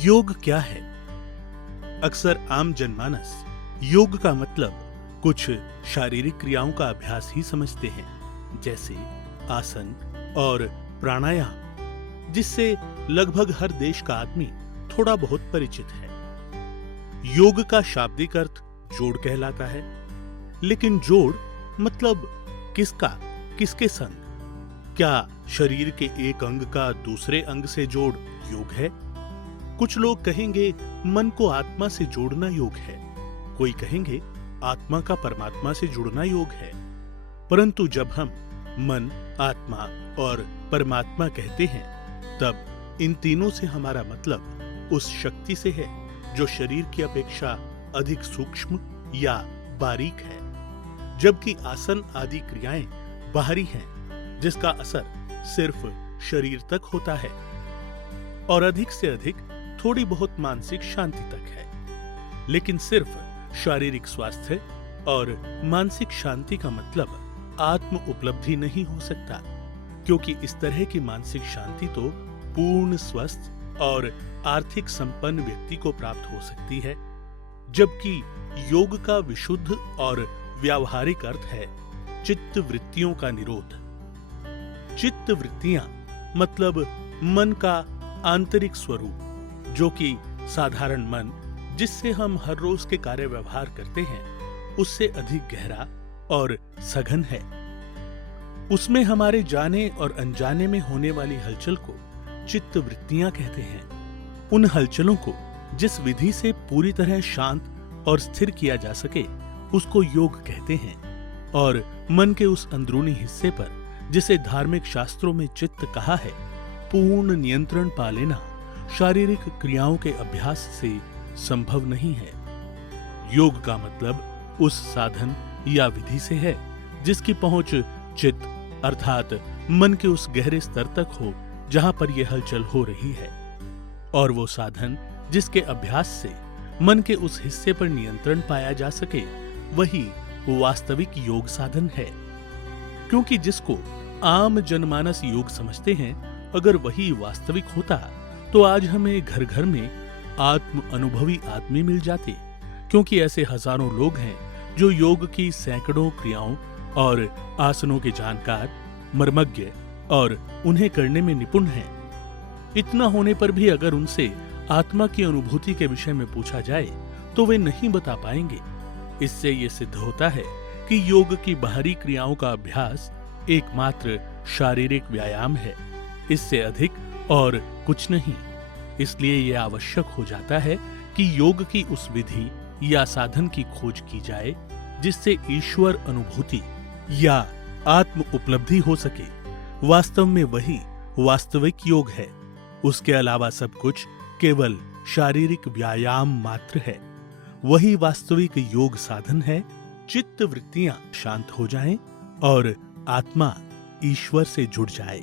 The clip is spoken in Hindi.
योग क्या है? अक्सर आम जनमानस योग का मतलब कुछ शारीरिक क्रियाओं का अभ्यास ही समझते हैं, जैसे आसन और प्राणायाम, जिससे लगभग हर देश का आदमी थोड़ा बहुत परिचित है। योग का शाब्दिक अर्थ जोड़ कहलाता है, लेकिन जोड़ मतलब किसका, किसके संग? क्या शरीर के एक अंग का दूसरे अंग से जोड़ योग है? कुछ लोग कहेंगे मन को आत्मा से जोड़ना योग है, कोई कहेंगे आत्मा का परमात्मा से जुड़ना योग है। परंतु जब हम मन, आत्मा और परमात्मा कहते हैं, तब इन तीनों से हमारा मतलब उस शक्ति से है जो शरीर की अपेक्षा अधिक सूक्ष्म या बारीक है, जबकि आसन आदि क्रियाएं बाहरी हैं, जिसका असर सिर्फ शरीर तक होता है और अधिक से अधिक थोड़ी बहुत मानसिक शांति तक है। लेकिन सिर्फ शारीरिक स्वास्थ्य और मानसिक शांति का मतलब आत्म उपलब्धि नहीं हो सकता, क्योंकि इस तरह की मानसिक शांति तो पूर्ण स्वस्थ और आर्थिक संपन्न व्यक्ति को प्राप्त हो सकती है, जबकि योग का विशुद्ध और व्यावहारिक अर्थ है चित्त वृत्तियों का निरोध। चित्त वृत्तियां मतलब मन का आंतरिक स्वरूप, जो कि साधारण मन जिससे हम हर रोज के कार्य व्यवहार करते हैं, उससे अधिक गहरा और सघन है। उसमें हमारे जाने और अनजाने में होने वाली हलचल को चित्त वृत्तियां कहते हैं। उन हलचलों को जिस विधि से पूरी तरह शांत और स्थिर किया जा सके, उसको योग कहते हैं। और मन के उस अंदरूनी हिस्से पर, जिसे धार्मिक शास्त्रों में चित्त कहा है, पूर्ण नियंत्रण पा लेना शारीरिक क्रियाओं के अभ्यास से संभव नहीं है। योग का मतलब उस साधन या विधि से है जिसकी पहुंच चित्त अर्थात मन के उस गहरे स्तर तक हो जहां पर यह हलचल हो रही है, और वो साधन जिसके अभ्यास से मन के उस हिस्से पर नियंत्रण पाया जा सके, वही वास्तविक योग साधन है। क्योंकि जिसको आम जनमानस योग समझते हैं, अगर वही वास्तविक होता तो आज हमें घर घर में आत्म अनुभवी आदमी मिल जाते, क्योंकि ऐसे हजारों लोग हैं जो योग की सैकड़ों क्रियाओं और आसनों के जानकार, मर्मज्ञ और उन्हें करने में निपुण हैं। इतना होने पर भी अगर उनसे आत्मा की अनुभूति के विषय में पूछा जाए तो वे नहीं बता पाएंगे। इससे ये सिद्ध होता है कि योग की बाहरी क्रियाओं का अभ्यास एकमात्र शारीरिक व्यायाम है, इससे अधिक और कुछ नहीं। इसलिए यह आवश्यक हो जाता है कि योग की उस विधि या साधन की खोज की जाए जिससे ईश्वर अनुभूति या आत्म उपलब्धि हो सके। वास्तव में वही वास्तविक योग है। उसके अलावा सब कुछ केवल शारीरिक व्यायाम मात्र है। वही वास्तविक योग साधन है। चित्त वृत्तियां शांत हो जाएं और आत्मा ईश्वर से जुड़ जाए।